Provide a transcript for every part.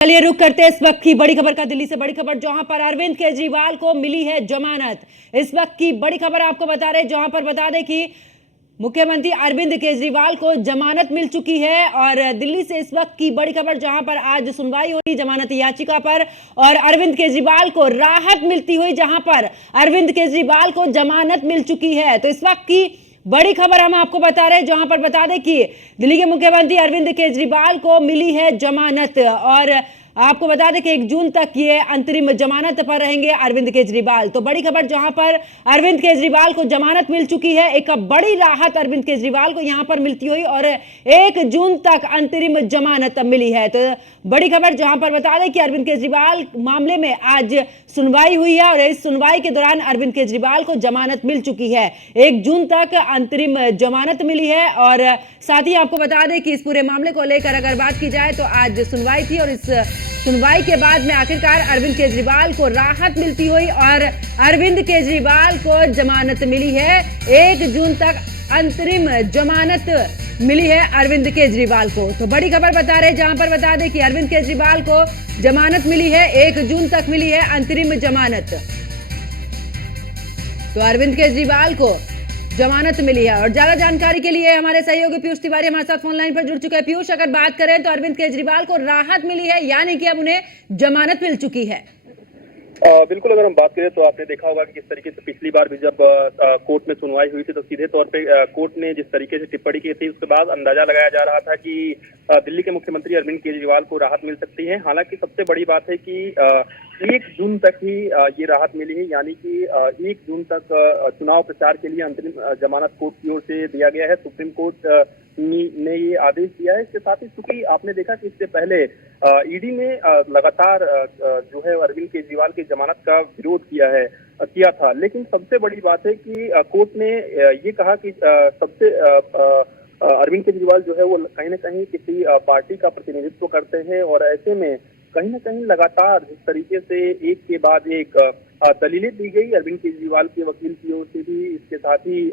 चलिए रुक करते हैं इस वक्त की बड़ी खबर का। दिल्ली से बड़ी खबर, जहां पर अरविंद केजरीवाल को मिली है जमानत। इस वक्त की बड़ी खबर आपको बता रहे, जहां पर बता दें कि मुख्यमंत्री अरविंद केजरीवाल को जमानत मिल चुकी है। और दिल्ली से इस वक्त की बड़ी खबर, जहां पर आज सुनवाई हुई जमानत याचिका पर और अरविंद केजरीवाल को राहत मिलती हुई, जहां पर अरविंद केजरीवाल को जमानत मिल चुकी है। तो इस वक्त की बड़ी खबर हम आपको बता रहे हैं, जहां पर बता दें कि दिल्ली के मुख्यमंत्री अरविंद केजरीवाल को मिली है जमानत। और आपको बता दें कि 1 जून तक ये अंतरिम जमानत पर रहेंगे अरविंद केजरीवाल। तो बड़ी खबर, जहां पर अरविंद केजरीवाल को जमानत मिल चुकी है, एक बड़ी राहत अरविंद केजरीवाल को यहां पर मिलती हुई और 1 जून तक अंतरिम जमानत मिली है। तो बड़ी खबर, जहां पर बता दें कि अरविंद केजरीवाल मामले में आज सुनवाई हुई है और इस सुनवाई के दौरान अरविंद केजरीवाल को जमानत मिल चुकी है। 1 जून तक अंतरिम जमानत मिली है। और साथ ही आपको बता दें कि इस पूरे मामले को लेकर अगर बात की जाए तो आज सुनवाई थी और इस सुनवाई के बाद में आखिरकार अरविंद केजरीवाल को राहत मिलती हुई और अरविंद केजरीवाल को जमानत मिली है। 1 जून तक अंतरिम जमानत मिली है अरविंद केजरीवाल को। तो बड़ी खबर बता रहे, जहां पर बता दें कि अरविंद केजरीवाल को जमानत मिली है, 1 जून तक मिली है अंतरिम जमानत। तो अरविंद केजरीवाल को जमानत मिली है। और ज्यादा जानकारी के लिए हमारे सहयोगी पीयूष तिवारी हमारे साथ फोन लाइन पर जुड़ चुके हैं। पीयूष, अगर बात करें तो अरविंद केजरीवाल को राहत मिली है, यानी कि अब उन्हें जमानत मिल चुकी है। बिल्कुल, अगर हम बात करें तो आपने देखा होगा कि किस तरीके से पिछली बार भी जब कोर्ट में सुनवाई हुई थी तो सीधे तौर पे कोर्ट ने जिस तरीके से टिप्पणी की थी उसके बाद अंदाजा लगाया जा रहा था कि दिल्ली के मुख्यमंत्री अरविंद केजरीवाल को राहत मिल सकती है। हालांकि सबसे बड़ी बात है कि 1 जून तक ही ये राहत मिली है, यानी कि 1 जून तक चुनाव प्रचार के लिए अंतरिम जमानत कोर्ट की ओर से दिया गया है। सुप्रीम कोर्ट ने ये आदेश दिया है। इसके साथ ही चूंकि आपने देखा कि इससे पहले ईडी ने लगातार जो है अरविंद केजरीवाल की जमानत का विरोध किया था, लेकिन सबसे बड़ी बात है कि कोर्ट ने ये कहा कि अरविंद केजरीवाल जो है वो कहीं ना कहीं किसी पार्टी का प्रतिनिधित्व करते हैं और ऐसे में कहीं ना कहीं लगातार जिस तरीके से एक के बाद एक दलीलें दी गई अरविंद केजरीवाल के वकील की ओर से भी, इसके साथ ही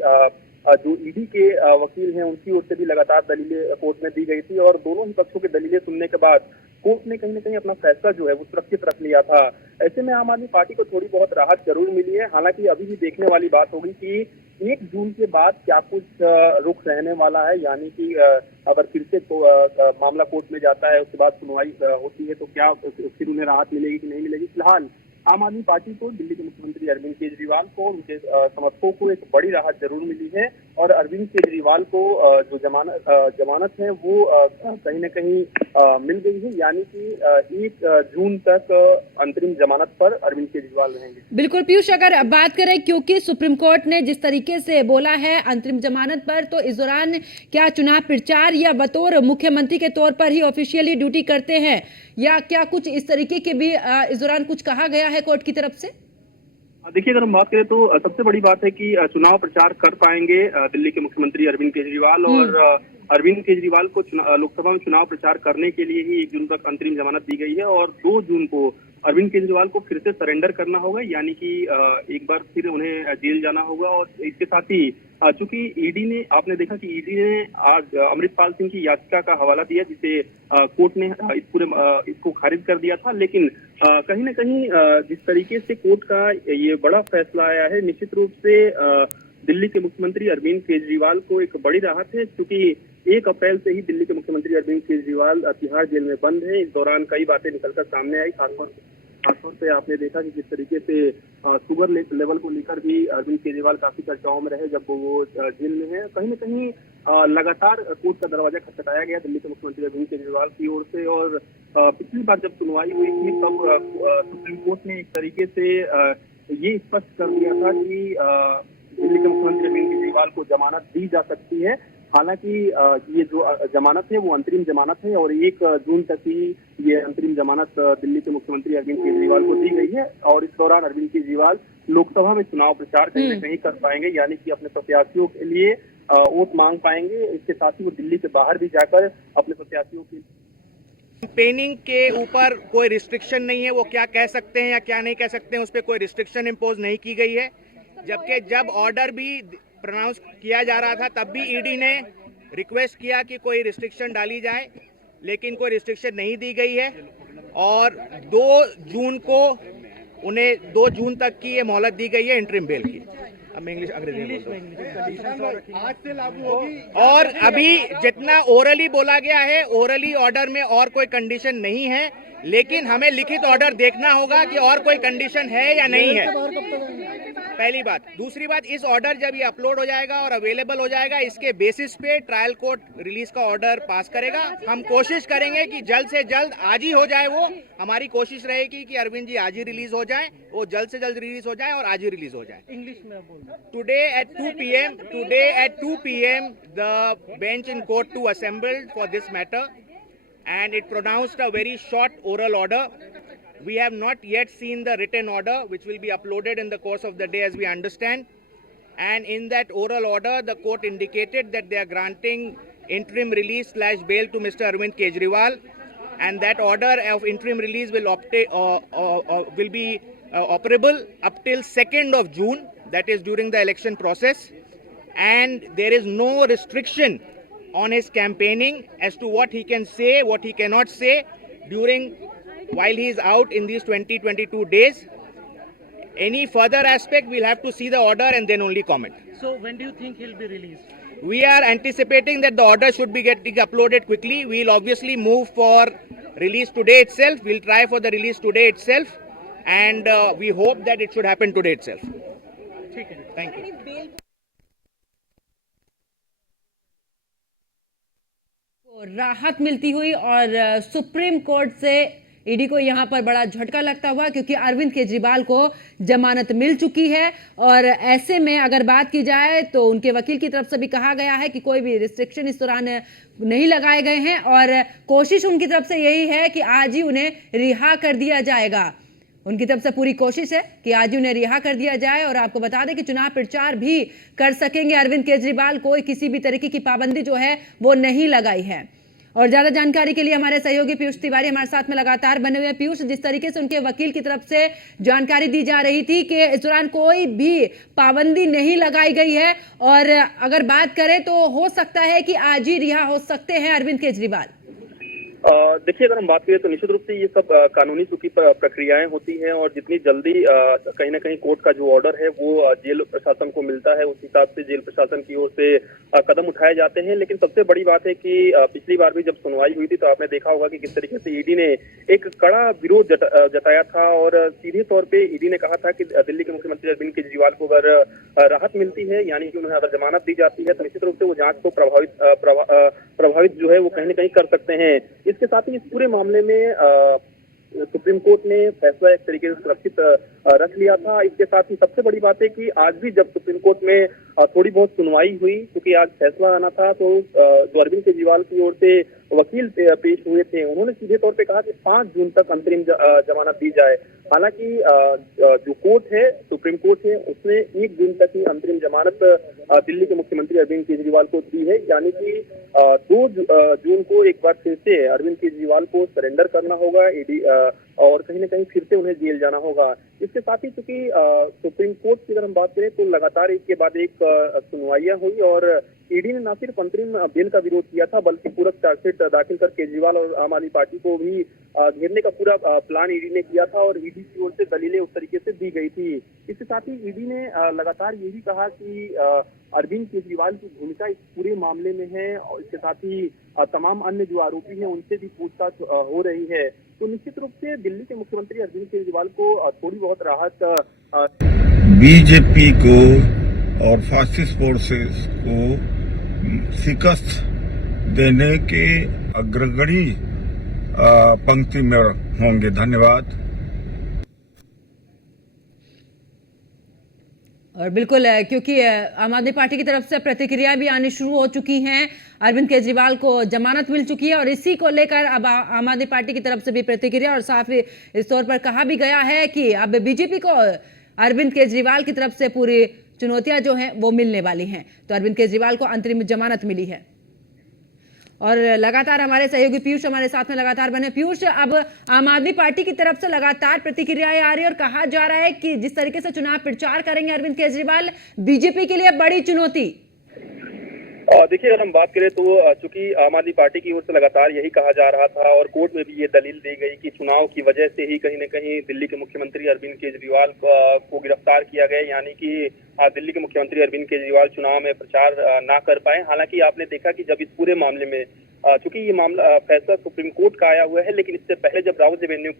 जो ईडी के वकील हैं उनकी ओर से भी लगातार दलीलें कोर्ट में दी गई थी। और दोनों ही पक्षों की दलीलें सुनने के बाद कोर्ट ने कहीं ना कहीं अपना फैसला जो है वो सुरक्षित रख लिया था। ऐसे में आम आदमी पार्टी को थोड़ी बहुत राहत जरूर मिली है। हालांकि अभी भी देखने वाली बात होगी कि 1 जून के बाद क्या कुछ रुख रहने वाला है, यानी कि अगर फिर से मामला कोर्ट में जाता है, उसके बाद सुनवाई होती है तो क्या फिर उन्हें राहत मिलेगी कि नहीं मिलेगी। फिलहाल आम आदमी पार्टी को, दिल्ली के मुख्यमंत्री अरविंद केजरीवाल को और उनके समर्थकों को एक बड़ी राहत जरूर मिली है। और अरविंद केजरीवाल को जो जमानत है वो कहीं न कहीं मिल गई है, यानी कि 1 जून तक अंतरिम जमानत पर अरविंद केजरीवाल रहेंगे। बिल्कुल पीयूष, अगर बात करें क्योंकि सुप्रीम कोर्ट ने जिस तरीके से बोला है अंतरिम जमानत पर, तो इस दौरान क्या चुनाव प्रचार या बतौर मुख्यमंत्री के तौर पर ही ऑफिशियली ड्यूटी करते हैं, या क्या कुछ इस तरीके के भी इस दौरान कुछ कहा गया है कोर्ट की तरफ से? देखिए, अगर हम बात करें तो सबसे बड़ी बात है कि चुनाव प्रचार कर पाएंगे दिल्ली के मुख्यमंत्री अरविंद केजरीवाल। और अरविंद केजरीवाल को लोकसभा में चुनाव प्रचार करने के लिए ही 1 जून तक अंतरिम जमानत दी गई है और 2 जून को अरविंद केजरीवाल को फिर से सरेंडर करना होगा, यानी कि एक बार फिर उन्हें जेल जाना होगा। और इसके साथ ही चूंकि ईडी ने, आपने देखा कि ईडी ने आज अमृतपाल सिंह की याचिका का हवाला दिया, जिसे कोर्ट ने इसको खारिज कर दिया था। लेकिन कहीं ना कहीं जिस तरीके से कोर्ट का ये बड़ा फैसला आया है, निश्चित रूप से दिल्ली के मुख्यमंत्री अरविंद केजरीवाल को एक बड़ी राहत है, क्योंकि 1 अप्रैल से ही दिल्ली के मुख्यमंत्री अरविंद केजरीवाल तिहाड़ जेल में बंद है। इस दौरान कई बातें निकलकर सामने आई। खासतौर पे आपने देखा कि किस तरीके से शुगर लेवल को लेकर भी अरविंद केजरीवाल काफी चर्चाओं में रहे जब वो जेल में है। कहीं न कहीं लगातार कोर्ट का दरवाजा खटखटाया गया दिल्ली के मुख्यमंत्री अरविंद केजरीवाल की ओर से। और पिछली बार जब सुनवाई हुई थी तब सुप्रीम कोर्ट ने एक तरीके से ये स्पष्ट कर दिया था कि दिल्ली के मुख्यमंत्री अरविंद केजरीवाल को जमानत दी जा सकती है। हालांकि ये जो जमानत है वो अंतरिम जमानत है और 1 जून तक ही ये अंतरिम जमानत दिल्ली के मुख्यमंत्री अरविंद केजरीवाल को दी गई है। और इस दौरान अरविंद केजरीवाल लोकसभा में चुनाव प्रचार कहीं न कहीं कर पाएंगे, यानी कि अपने प्रत्याशियों के लिए वोट मांग पाएंगे। इसके साथ ही वो दिल्ली से बाहर भी जाकर अपने प्रत्याशियों की कैंपेनिंग के ऊपर कोई रिस्ट्रिक्शन नहीं है, वो क्या कह सकते हैं या क्या नहीं कह सकते हैं उस पर कोई रिस्ट्रिक्शन इम्पोज नहीं की गई है। जबकि जब ऑर्डर भी प्रोनाउंस किया जा रहा था तब भी ईडी ने रिक्वेस्ट किया कि कोई रिस्ट्रिक्शन डाली जाए, लेकिन कोई रिस्ट्रिक्शन नहीं दी गई है। और 2 जून को उन्हें 2 जून तक की ये मोहलत दी गई है इंटरिम बेल की। अब मैं अंग्रेजी में बोलता हूं। आज से लागू होगी। और अभी जितना ओरली बोला गया है, ओरली ऑर्डर में और कोई कंडीशन नहीं है, लेकिन हमें लिखित ऑर्डर देखना होगा कि और कोई कंडीशन है या नहीं है, पहली बात। दूसरी बात, इस ऑर्डर जब ये अपलोड हो जाएगा और अवेलेबल हो जाएगा, इसके बेसिस पे ट्रायल कोर्ट रिलीज का ऑर्डर पास करेगा। हम कोशिश करेंगे कि जल्द से जल्द आज ही हो जाए। वो हमारी कोशिश रहेगी कि अरविंद जी आज ही रिलीज हो जाए, वो जल्द से जल्द रिलीज हो जाए और आज ही रिलीज हो जाए। इंग्लिश में बोल। Today at 2 p.m. the bench in court 2 assembled for this matter, and it pronounced a very short oral order. We have not yet seen the written order, which will be uploaded in the course of the day as we understand. And in that oral order, the court indicated that they are granting interim release / bail to Mr. Arvind Kejriwal, and that order of interim release will be operable up till 2nd of June, that is during the election process. And there is no restriction on his campaigning as to what he can say, what he cannot say while he is out in these 20-22 days. Any further aspect, we'll have to see the order and then only comment. So when do you think he'll be released? We are anticipating that the order should be getting uploaded quickly. We'll obviously move for release today itself. We'll try for the release today itself, and we hope that it should happen today itself. Thank you. राहत मिलती हुई और supreme court से ED को यहां पर बड़ा झटका लगता हुआ, क्योंकि अरविंद केजरीवाल को जमानत मिल चुकी है। और ऐसे में अगर बात की जाए तो उनके वकील की तरफ से भी कहा गया है कि कोई भी रिस्ट्रिक्शन इस दौरान नहीं लगाए गए हैं और कोशिश उनकी तरफ से यही है कि आज ही उन्हें रिहा कर दिया जाएगा। उनकी तरफ से पूरी कोशिश है कि आज ही उन्हें रिहा कर दिया जाए। और आपको बता दें कि चुनाव प्रचार भी कर सकेंगे अरविंद केजरीवाल, कोई किसी भी तरीके की पाबंदी जो है वो नहीं लगाई है। और ज्यादा जानकारी के लिए हमारे सहयोगी पीयूष तिवारी हमारे साथ में लगातार बने हुए हैं। पीयूष, जिस तरीके से उनके वकील की तरफ से जानकारी दी जा रही थी कि इस दौरान कोई भी पाबंदी नहीं लगाई गई है, और अगर बात करें तो हो सकता है कि आज ही रिहा हो सकते हैं अरविंद केजरीवाल। देखिए, अगर हम बात करें तो निश्चित रूप से ये सब कानूनी चूंकि प्रक्रियाएं होती हैं और जितनी जल्दी कहीं ना कहीं कोर्ट का जो ऑर्डर है वो जेल प्रशासन को मिलता है, उस हिसाब से जेल प्रशासन की ओर से कदम उठाए जाते हैं। लेकिन सबसे बड़ी बात है कि पिछली बार भी जब सुनवाई हुई थी तो आपने देखा होगा कि किस तरीके से ईडी ने एक कड़ा विरोध जताया था और सीधे तौर पे ईडी ने कहा था कि दिल्ली के मुख्यमंत्री अरविंद केजरीवाल को अगर राहत मिलती है, यानी कि उन्हें अगर जमानत दी जाती है, तो निश्चित रूप से वो जांच को प्रभावित जो है वो कहीं ना कहीं कर सकते हैं। इसके साथ ही इस पूरे मामले में सुप्रीम कोर्ट ने फैसला एक तरीके से सुरक्षित रख लिया था। इसके साथ ही सबसे बड़ी बात है कि आज भी जब सुप्रीम कोर्ट में थोड़ी बहुत सुनवाई हुई, क्योंकि आज फैसला आना था, तो जो अरविंद केजरीवाल की ओर से वकील पेश हुए थे, उन्होंने सीधे तौर पे कहा कि 5 जून तक अंतरिम जमानत दी जाए। हालांकि जो कोर्ट है, सुप्रीम कोर्ट है, उसने 1 जून तक ही अंतरिम जमानत दिल्ली के मुख्यमंत्री अरविंद केजरीवाल को दी है, यानी कि 2 जून को एक बार फिर से अरविंद केजरीवाल को सरेंडर करना होगा ईडी और कहीं ना कहीं फिर से उन्हें जेल जाना होगा। इसके साथ ही चूंकि सुप्रीम कोर्ट की अगर हम बात करें तो लगातार एक के बाद एक सुनवाइयां हुई और ईडी ने न सिर्फ अंतरिम बेल का विरोध किया था, बल्कि पूरा चार्जशीट दाखिल कर केजरीवाल और आम आदमी पार्टी को भी घेरने का पूरा प्लान ईडी ने किया था और ईडी की ओर से दलीलें उस तरीके से दी गई थी। इसके साथ ही ईडी ने लगातार ये भी कहा कि अरविंद केजरीवाल की भूमिका इस पूरे मामले में है और इसके साथ ही तमाम अन्य जो आरोपी हैं उनसे भी पूछताछ हो रही है। तो निश्चित रूप से दिल्ली के मुख्यमंत्री अरविंद केजरीवाल को थोड़ी बहुत राहत बीजेपी को और फासिस्ट फोर्सेस को शिकस्त देने के अग्रगणी पंक्ति में होंगे। धन्यवाद। और बिल्कुल, क्योंकि आम आदमी पार्टी की तरफ से प्रतिक्रिया भी आनी शुरू हो चुकी हैं, अरविंद केजरीवाल को जमानत मिल चुकी है और इसी को लेकर अब आम आदमी पार्टी की तरफ से भी प्रतिक्रिया और साफ इस तौर पर कहा भी गया है कि अब बीजेपी को अरविंद केजरीवाल की तरफ से पूरी चुनौतियां जो हैं वो मिलने वाली हैं। तो अरविंद केजरीवाल को अंतरिम जमानत मिली है और लगातार हमारे सहयोगी पीयूष हमारे साथ में लगातार बने। पीयूष, अब आम आदमी पार्टी की तरफ से लगातार प्रतिक्रियाएं आ रही है और कहा जा रहा है कि जिस तरीके से चुनाव प्रचार करेंगे अरविंद केजरीवाल, बीजेपी के लिए बड़ी चुनौती। और देखिए, अगर हम बात करें तो चूंकि आम आदमी पार्टी की ओर से लगातार यही कहा जा रहा था और कोर्ट में भी ये दलील दी गई कि चुनाव की वजह से ही कहीं न कहीं दिल्ली के मुख्यमंत्री अरविंद केजरीवाल को गिरफ्तार किया गया, यानी कि दिल्ली के मुख्यमंत्री अरविंद केजरीवाल चुनाव में प्रचार ना कर पाए। हालांकि आपने देखा कि जब इस पूरे मामले में चूंकि ये मामला फैसला सुप्रीम कोर्ट का आया हुआ है, लेकिन इससे पहले जब राउज एवेन्यू